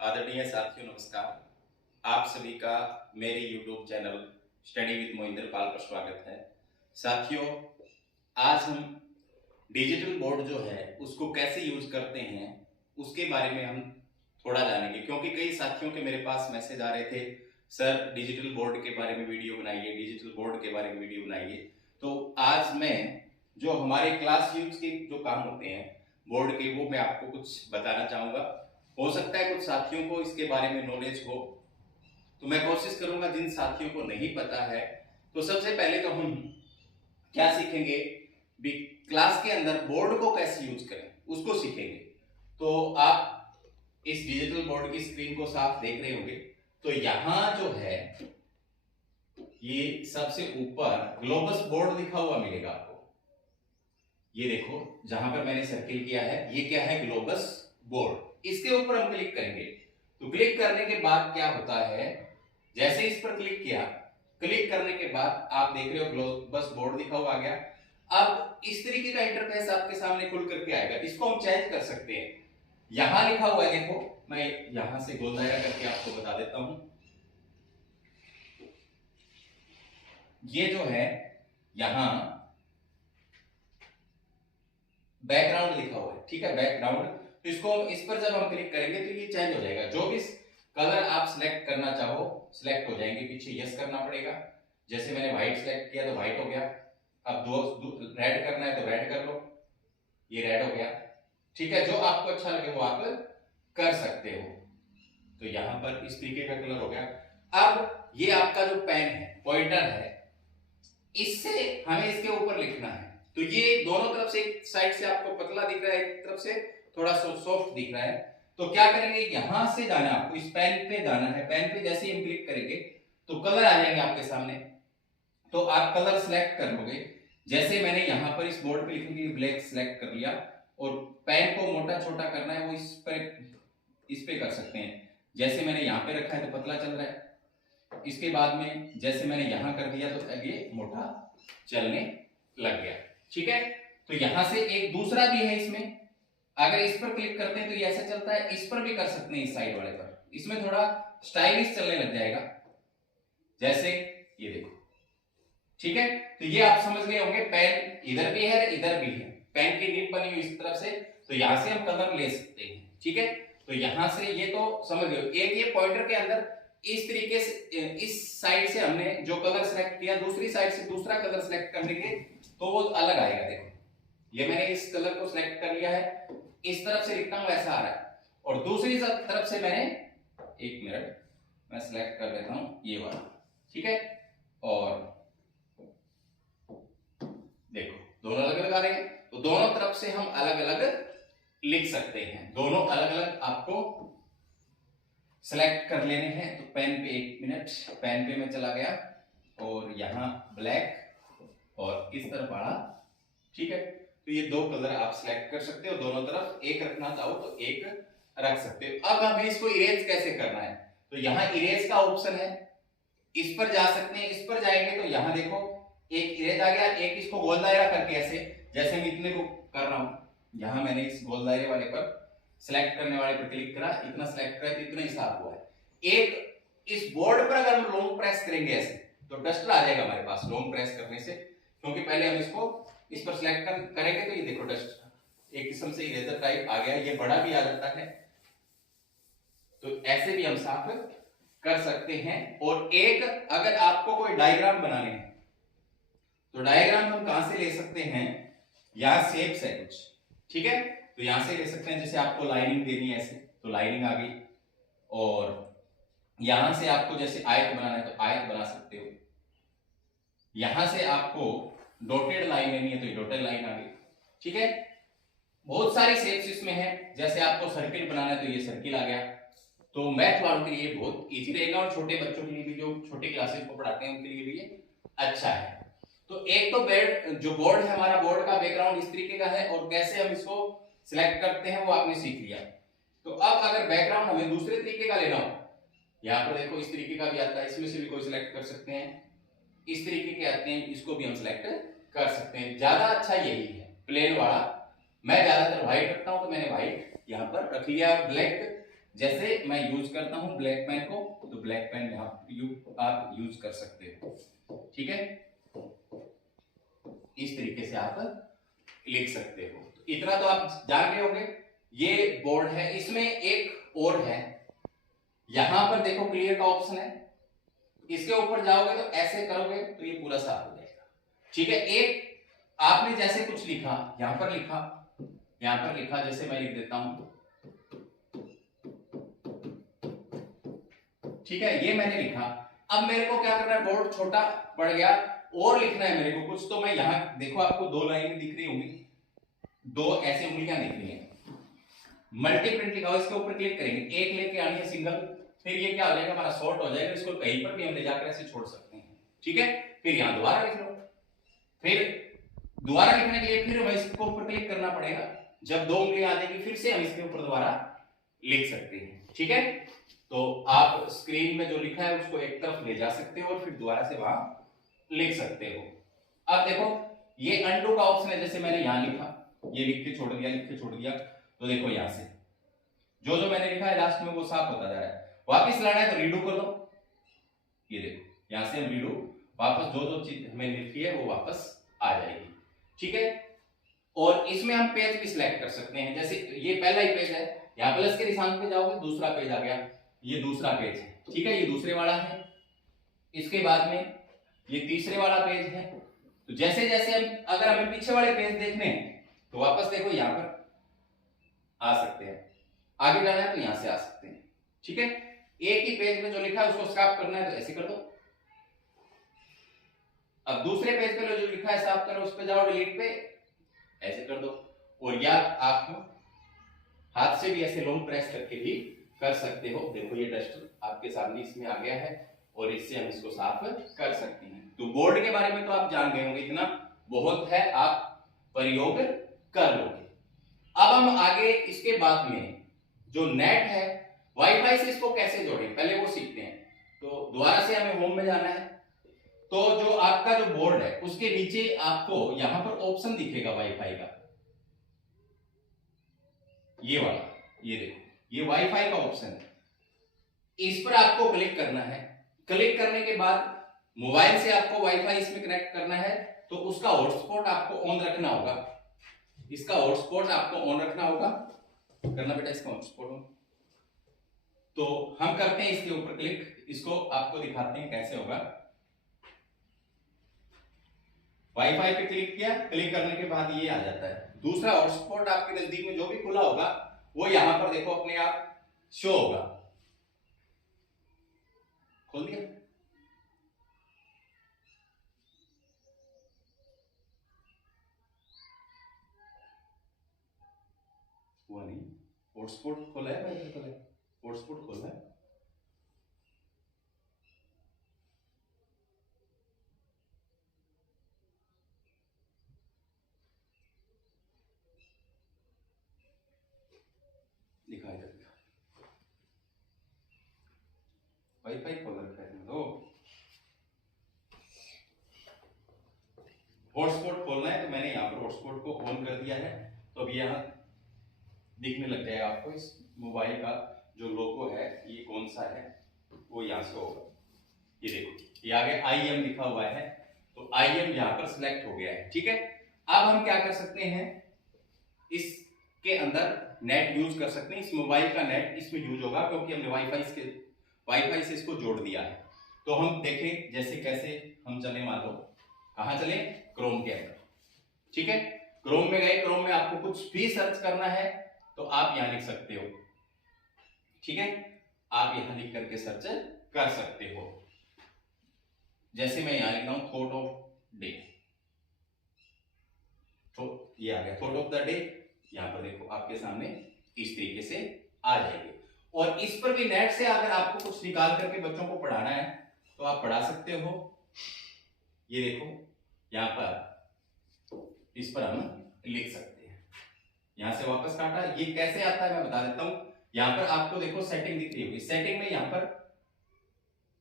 आदरणीय साथियों नमस्कार। आप सभी का मेरे YouTube channel study with Mohinder Pal पर स्वागत है। साथियों, आज हम डिजिटल बोर्ड जो है उसको कैसे यूज करते हैं उसके बारे में हम थोड़ा जानेंगे, क्योंकि कई साथियों के मेरे पास मैसेज आ रहे थे, सर डिजिटल बोर्ड के बारे में वीडियो बनाइए, डिजिटल बोर्ड के बारे में वीडियो बनाइए। तो आज मैं जो हमारे क्लास यूज के जो काम होते हैं बोर्ड के, वो मैं आपको कुछ बताना चाहूंगा। हो सकता है कुछ साथियों को इसके बारे में नॉलेज हो, तो मैं कोशिश करूंगा जिन साथियों को नहीं पता है। तो सबसे पहले तो हम क्या सीखेंगे भी, क्लास के अंदर बोर्ड को कैसे यूज करें उसको सीखेंगे। तो आप इस डिजिटल बोर्ड की स्क्रीन को साफ देख रहे होंगे। तो यहां जो है ये सबसे ऊपर ग्लोबस बोर्ड लिखा हुआ मिलेगा आपको। ये देखो जहां पर मैंने सर्किल किया है, ये क्या है, ग्लोबस बोर्ड। इसके ऊपर हम क्लिक करेंगे। तो क्लिक करने के बाद क्या होता है, जैसे इस पर क्लिक किया, क्लिक करने के बाद आप देख रहे हो ग्लोबस बोर्ड लिखा हुआ आ गया। अब इस तरीके का इंटरफेस आपके सामने खुल करके आएगा। इसको हम चेंज कर सकते हैं। यहां लिखा हुआ है, देखो मैं यहां से गोल दायरा करके आपको बता देता हूं। ये जो है यहां बैकग्राउंड लिखा हुआ है, ठीक है, बैकग्राउंड। तो इसको इस पर जब हम क्लिक करेंगे तो ये चेंज हो जाएगा। जो भी कलर आप सिलेक्ट करना चाहो सिलेक्ट हो जाएंगे। पीछे यस करना पड़ेगा। जैसे मैंने व्हाइट सिलेक्ट किया तो व्हाइट हो गया। अब दो रेड करना है तो रेड कर लो, ये रेड हो गया। ठीक है, जो आपको अच्छा लगे वो आप कर सकते हो। तो यहां पर इस तरीके का कलर हो गया। अब ये आपका जो पेन है, पॉइंटर है, इससे हमें इसके ऊपर लिखना है। तो ये दोनों तरफ से, एक साइड से आपको पतला दिख रहा है, एक तरफ से थोड़ा सॉफ्ट दिख रहा है। तो क्या करेंगे, यहां से जाना आपको, इस पेन पे जाना है। पेन पे जैसे ही हम क्लिक करेंगे तो कलर आ जाएंगे आपके सामने। तो आप कलर सिलेक्ट कर लोगे। जैसे मैंने यहां पर इस बोर्ड पे लिखने के लिए ब्लैक सिलेक्ट कर लिया, और पेन को मोटा छोटा करना है वो इस पे कर सकते हैं। जैसे मैंने यहां पे रखा है तो पतला चल रहा है। इसके बाद में जैसे मैंने यहां कर दिया तो अब ये मोटा चलने लग गया। ठीक है, तो यहां से एक दूसरा भी है इसमें। अगर इस पर क्लिक करते हैं तो ये ऐसा चलता है। इस पर भी कर सकते हैं, इस साइड वाले पर। इसमें थोड़ा स्टाइलिश चलने लग जाएगा, जैसे ये देखो। ठीक है, तो ये आप समझ गए होंगे। पेन इधर भी है इधर भी है, पेन की निब बनी हुई इस तरफ से। तो यहां से हम कलर ले सकते हैं। ठीक है, तो यहां से ये तो समझ गए। एक ये पॉइंटर के अंदर इस तरीके से इस साइड से हमने जो कलर सेलेक्ट किया, दूसरी साइड से दूसरा कलर सेलेक्ट करने के तो वो अलग आएगा। देखो ये मैंने इस कलर को सिलेक्ट कर लिया है, इस तरफ से लिखता हूं ऐसा आ रहा है। और दूसरी तरफ से मैंने, एक मिनट मैं सिलेक्ट कर लेता हूं ये वाला। ठीक है, और देखो दोनों अलग अलग आ रहे हैं। तो दोनों तरफ से हम अलग अलग लिख सकते हैं। दोनों अलग अलग आपको सिलेक्ट कर लेने हैं। तो पेन पे, एक मिनट, पेन पे मैं चला गया और यहां ब्लैक और इस तरफ बड़ा। ठीक है, तो ये दो कलर आप सिलेक्ट कर सकते हो। दोनों तरफ एक रखना चाहो तो एक रख सकते हो। अब हमें इसको इरेज कैसे करना है, तो यहां इरेज का ऑप्शन है, इस पर जा सकते हैं। इस पर जाएंगे तो यहां देखो एक इरेज आ गया। एक इसको गोल दायरा करके ऐसे, जैसे मैं इतने को कर रहा हूं, यहां मैंने इस गोल दायरे वाले पर सिलेक्ट करने वाले पर क्लिक करा, इतना सिलेक्ट करा तो इतना ही साफ हुआ है। एक इस बोर्ड पर अगर हम लॉन्ग प्रेस करेंगे ऐसे तो डस्टर आ जाएगा हमारे पास लॉन्ग प्रेस करने से, क्योंकि पहले हम इसको इस पर सिलेक्ट करेंगे तो ये देखो डस्ट एक किस्म से इरेजर टाइप आ गया। ये बड़ा भी आ जाता है, तो ऐसे भी हम साफ कर सकते हैं। और एक अगर आपको कोई डायग्राम बनाने हैं तो डायग्राम हम कहां से ले सकते हैं, यहां शेप्स है कुछ। ठीक है, तो यहां से ले सकते हैं। जैसे आपको लाइनिंग देनी है ऐसे तो लाइनिंग आ गई, और यहां से आपको जैसे आयत बनाना है तो आयत बना सकते हो। यहां से आपको डॉटेड लाइन लेनी है तो ये डॉटेड लाइन आ गई। ठीक है, बहुत सारी शेप्स इसमें है। जैसे आपको सर्किल बनाना है तो ये सर्किल आ गया। तो मैथ वालों के लिए बहुत इजी रहेगा, और छोटे बच्चों के लिए भी, जो छोटी क्लासेस को पढ़ाते हैं उनके लिए भी ये अच्छा है। तो एक तो जो बोर्ड है हमारा, बोर्ड का बैकग्राउंड इस तरीके का है, और कैसे हम इसको सिलेक्ट करते हैं वो आपने सीख लिया। तो अब अगर बैकग्राउंड हमें दूसरे तरीके का लेना हो, यहाँ पर देखो इस तरीके का भी आता है, इसमें से भी कोई सिलेक्ट कर सकते हैं। इस तरीके के आते हैं, इसको भी हम सिलेक्ट कर सकते हैं। ज्यादा अच्छा यही है प्लेन वाला। मैं ज्यादातर व्हाइट रखता हूं तो मैंने व्हाइट यहां पर रख लिया। ब्लैक जैसे मैं यूज करता हूं ब्लैक पेन को, तो ब्लैक पेन आप यूज कर सकते हो, ठीक है। इस तरीके से आप लिख सकते हो। तो इतना तो आप जान गए होंगे। ये बोर्ड है, इसमें एक और है, यहां पर देखो क्लियर का ऑप्शन है, इसके ऊपर जाओगे तो ऐसे करोगे तो ये पूरा साफ हो जाएगा, ठीक है। एक आपने जैसे कुछ लिखा, यहां पर लिखा, यहां पर लिखा, जैसे मैं लिख देता हूं, ठीक है, ये मैंने लिखा। अब मेरे को क्या करना है, बोर्ड छोटा पड़ गया और लिखना है मेरे को कुछ, तो मैं यहां देखो आपको दो लाइन दिख रही होंगी, दो ऐसे उंगलियां दिख रही हैं, मल्टी प्रिंट लिखा हुआ, इसके ऊपर क्लिक करेंगे, एक लेके आनी है सिंगल, फिर ये क्या हो जाएगा, हमारा शॉर्ट हो जाएगा, इसको कहीं पर भी हम ले जाकर ऐसे छोड़ सकते हैं, ठीक है। फिर यहां दोबारा लिख लो, फिर दोबारा लिखने के लिए फिर हमें इसके ऊपर क्लिक करना पड़ेगा, जब दो उंगलियां आ जाएगी फिर से हम इसके ऊपर दोबारा लिख सकते हैं, ठीक है। तो आप स्क्रीन में जो लिखा है उसको एक तरफ ले जा सकते हो और फिर दोबारा से वहां लिख सकते हो। अब देखो ये अनडू का ऑप्शन है, जैसे मैंने यहां लिखा, ये लिख के छोड़ दिया, लिख के छोड़ दिया, तो देखो यहां से जो जो मैंने लिखा है लास्ट में वो साफ होता जा रहा है। वापस लाना है तो रीडू कर दो, ये देखो यहां से हम रीडू, वापस जो जो चीज हमें लिखी है वो वापस आ जाएगी, ठीक है। और इसमें हम पेज भी सिलेक्ट कर सकते हैं, जैसे ये पहला ही पेज है, यहां प्लस के निशान पे जाओगे दूसरा पेज आ गया, ये दूसरा पेज है, ठीक है, ये दूसरे वाला है, इसके बाद में ये तीसरे वाला पेज है। तो जैसे जैसे हम अगर हमें पीछे वाले पेज देखने हैं तो वापस देखो यहां पर आ सकते हैं, आगे जाना है तो यहां से आ सकते हैं, ठीक है। एक ही पेज में जो लिखा है उसको साफ करना है तो ऐसे कर दो, अब दूसरे पेज पे जो लिखा है साफ करो, उस पे जाओ डिलीट पे, ऐसे कर दो, और या आप हाथ से भी ऐसे लॉन्ग प्रेस करके भी कर सकते हो। देखो ये डस्टर आपके सामने इसमें आ गया है और इससे हम इसको साफ कर सकते हैं। तो बोर्ड के बारे में तो आप जान गए होंगे, इतना बहुत है, आप प्रयोग कर लोगे। अब हम आगे इसके बाद में जो नेट है, वाईफाई से इसको कैसे जोड़ें पहले वो सीखते हैं। तो दोबारा से हमें होम में जाना है, तो जो आपका जो बोर्ड है उसके नीचे आपको यहां पर ऑप्शन दिखेगा वाईफाई का, ये वाला, ये देखो ये वाईफाई का ऑप्शन है, इस पर आपको क्लिक करना है। क्लिक करने के बाद मोबाइल से आपको वाईफाई इसमें कनेक्ट करना है, तो उसका हॉटस्पॉट आपको ऑन रखना होगा, इसका हॉटस्पॉट आपको ऑन रखना होगा, करना बेटा इसका हॉटस्पॉट ऑन। तो हम करते हैं इसके ऊपर क्लिक, इसको आपको दिखाते हैं कैसे होगा। वाईफाई पे क्लिक किया, क्लिक करने के बाद ये आ जाता है, दूसरा हॉटस्पॉट आपके नजदीक में जो भी खुला होगा वो यहां पर देखो अपने आप शो होगा, खोल दिया, हुआ नहीं, हॉटस्पॉट खोला है भाई, खोला है, हॉटस्पॉट खोला है, दिखा इधर, वाईफाई खोल रखा है तो हॉटस्पॉट खोलना है, तो मैंने यहाँ पर हॉटस्पॉट को ऑन कर दिया है। तो अब यहाँ दिखने लग जाएगा आपको इस मोबाइल का जो लोगो है ये कौन सा है, वो यहाँ से होगा, ये देखो ये आगे IM लिखा हुआ है, तो IM यहाँ पर सिलेक्ट हो गया है, ठीक है। अब हम क्या कर सकते हैं, इसके अंदर नेट यूज कर सकते हैं, इस मोबाइल का नेट इसमें यूज होगा क्योंकि हमने वाईफाई से इसको जोड़ दिया है। तो हम देखें जैसे कैसे हम चले, मान लो कहां चले, क्रोम के अंदर, ठीक है। क्रोम में गए, क्रोम में आपको कुछ भी सर्च करना है तो आप यहां लिख सकते हो, ठीक है, आप यहां लिख करके सर्च कर सकते हो। जैसे मैं यहां लिख रहा हूं थॉट ऑफ डे, तो ये आ गया थॉट ऑफ द डे, यहां पर देखो आपके सामने इस तरीके से आ जाएंगे। और इस पर भी नेट से अगर आपको कुछ निकाल करके बच्चों को पढ़ाना है तो आप पढ़ा सकते हो, ये देखो यहां पर इस पर हम लिख सकते हैं। यहां से वापस काटा, ये कैसे आता है मैं बता देता हूं। यहां पर आपको देखो सेटिंग दिख रही होगी, सेटिंग में यहां पर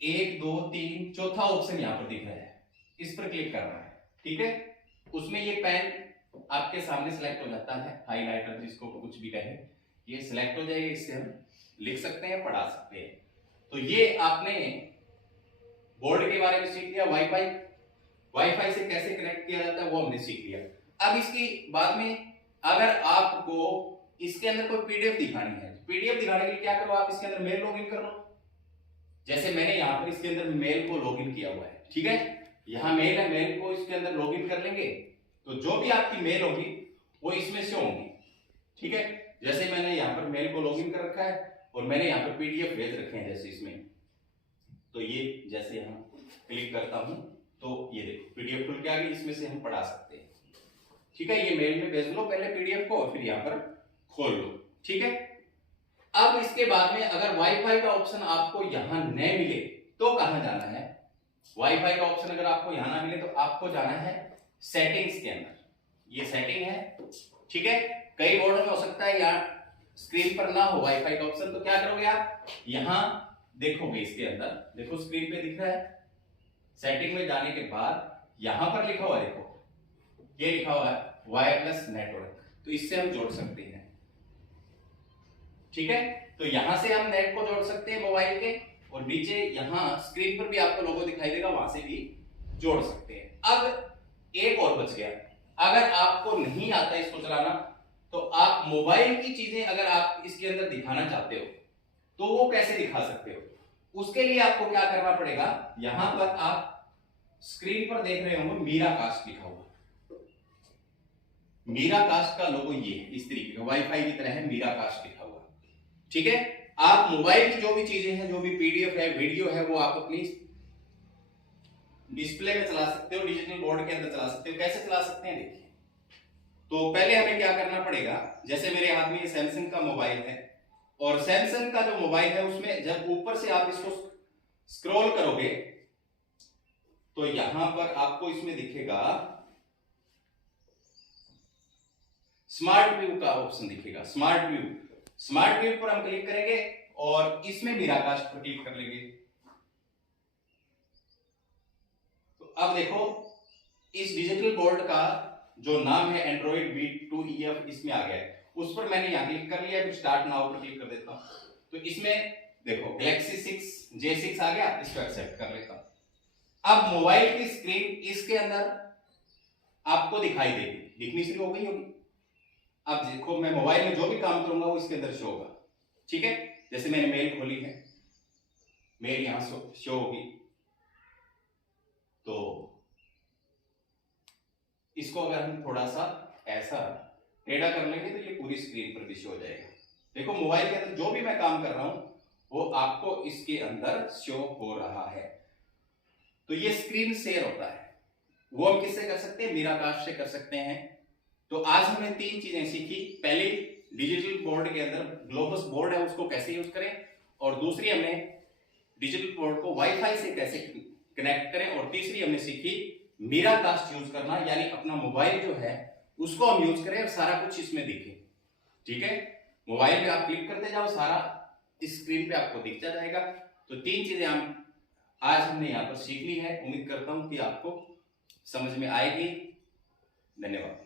1 2 3 चौथा ऑप्शन यहां पर दिख रहा है, इस पर क्लिक करना है, ठीक है। उसमें ये पेन आपके सामने सिलेक्ट हो जाता है, हाईलाइटर जिसको कुछ भी कहें, ये सिलेक्ट हो जाएगा, इससे हम लिख सकते हैं, पढ़ा सकते हैं। तो ये आपने बोर्ड के बारे में सीख लिया। वाईफाई से कैसे कनेक्ट किया जाता है वो हमने सीख लिया। अब इसकी बाद में अगर आपको इसके अंदर कोई पीडीएफ दिखानी है, पीडीएफ दिखाने के लिए क्या करो, आप इसके अंदर मेल लॉगिन कर लो। जैसे मैंने यहाँ पर इसके अंदर मेल को लॉगिन किया हुआ है, ठीक है, यहाँ मेल है, मेल को इसके अंदर लॉगिन कर लेंगे तो जो भी आपकी मेल होगी वो इसमें से होंगी, ठीक है। जैसे मैंने यहाँ पर मेल को लॉगिन कर रखा है और मैंने यहाँ पर पीडीएफ भेज रखे हैं जैसे इसमें, तो ये जैसे हम क्लिक करता हूं तो ये देखो पीडीएफ खुल के आ गई, इसमें से हम पढ़ा सकते हैं, ठीक है। ये मेल में भेज लो पहले पीडीएफ को और फिर यहाँ पर खोल लो, ठीक है। अब इसके बाद में अगर वाईफाई का ऑप्शन आपको यहां न मिले तो कहां जाना है? वाईफाई का ऑप्शन अगर आपको यहां ना मिले तो आपको जाना है सेटिंग्स के अंदर। ये सेटिंग है, ठीक है। कई बोर्ड में हो सकता है यहाँ स्क्रीन पर ना हो वाईफाई का ऑप्शन, तो क्या करोगे आप, यहां देखोगे इसके अंदर, देखो स्क्रीन पे दिख रहा है, सेटिंग में जाने के बाद यहां पर लिखा हुआ है, देखो ये लिखा हुआ है वायरलेस नेटवर्क, तो इससे हम जोड़ सकते हैं, ठीक है। तो यहां से हम नेट को जोड़ सकते हैं मोबाइल के, और नीचे यहां स्क्रीन पर भी आपको लोगो दिखाई देगा, वहां से भी जोड़ सकते हैं। अब एक और बच गया, अगर आपको नहीं आता इसको चलाना तो आप मोबाइल की चीजें अगर आप इसके अंदर दिखाना चाहते हो तो वो कैसे दिखा सकते हो? उसके लिए आपको क्या करना पड़ेगा, यहां पर आप स्क्रीन पर देख रहे होंगे मीरा कास्ट लिखा हुआ, मीरा कास्ट का लोगो ये है, इस तरीके का वाईफाई की तरह है, मीरा कास्ट लिखा हुआ, ठीक है। आप मोबाइल की जो भी चीजें हैं, जो भी पीडीएफ है, वीडियो है, वो आप अपनी डिस्प्ले में चला सकते हो, डिजिटल बोर्ड के अंदर चला सकते हो। कैसे चला सकते हैं देखिए, तो पहले हमें क्या करना पड़ेगा, जैसे मेरे हाथ में ये सैमसंग का मोबाइल है और सैमसंग का जो मोबाइल है उसमें जब ऊपर से आप इसको स्क्रॉल करोगे तो यहां पर आपको इसमें दिखेगा स्मार्ट व्यू का ऑप्शन दिखेगा, स्मार्ट व्यू पर हम क्लिक करेंगे और इसमें मीराकास्ट पर क्लिक कर लेंगे। तो अब देखो इस डिजिटल बोर्ड का जो नाम है एंड्रॉइड V2EF इसमें आ गया है, उस पर मैंने यहां क्लिक कर लिया, फिर स्टार्ट नाउ पर क्लिक कर देता हूं, तो इसमें देखो गैलेक्सी 6 J6 आ गया, इसको एक्सेप्ट कर लेता हूं। अब मोबाइल की स्क्रीन इसके अंदर आपको दिखाई देगी, दिखनी शुरू हो गई होगी। अब देखो मैं मोबाइल में जो भी काम करूंगा वो इसके अंदर शो होगा, ठीक है। जैसे मैंने मेल खोली है, मेल यहां शो होगी, तो इसको अगर हम थोड़ा सा ऐसा टेढ़ा कर लेंगे तो ये पूरी स्क्रीन पर भी शो हो जाएगा। देखो मोबाइल के अंदर जो भी मैं काम कर रहा हूं वो आपको इसके अंदर शो हो रहा है। तो ये स्क्रीन शेयर होता है, वो हम किससे कर सकते हैं, मीराकास्ट से कर सकते हैं। तो आज हमने 3 चीजें सीखी, पहली डिजिटल बोर्ड के अंदर ग्लोबस बोर्ड है उसको कैसे यूज करें, और दूसरी हमने डिजिटल बोर्ड को वाईफाई से कैसे कनेक्ट करें, और तीसरी हमने सीखी मीराकास्ट यूज करना, यानी अपना मोबाइल जो है उसको हम यूज करें और सारा कुछ इसमें दिखे, ठीक है। मोबाइल पे आप क्लिक करते जाओ, सारा इस स्क्रीन पे आपको दिखता जाएगा। तो 3 चीजें हम आज हमने यहाँ पर सीख ली है, उम्मीद करता हूं कि आपको समझ में आएगी। धन्यवाद।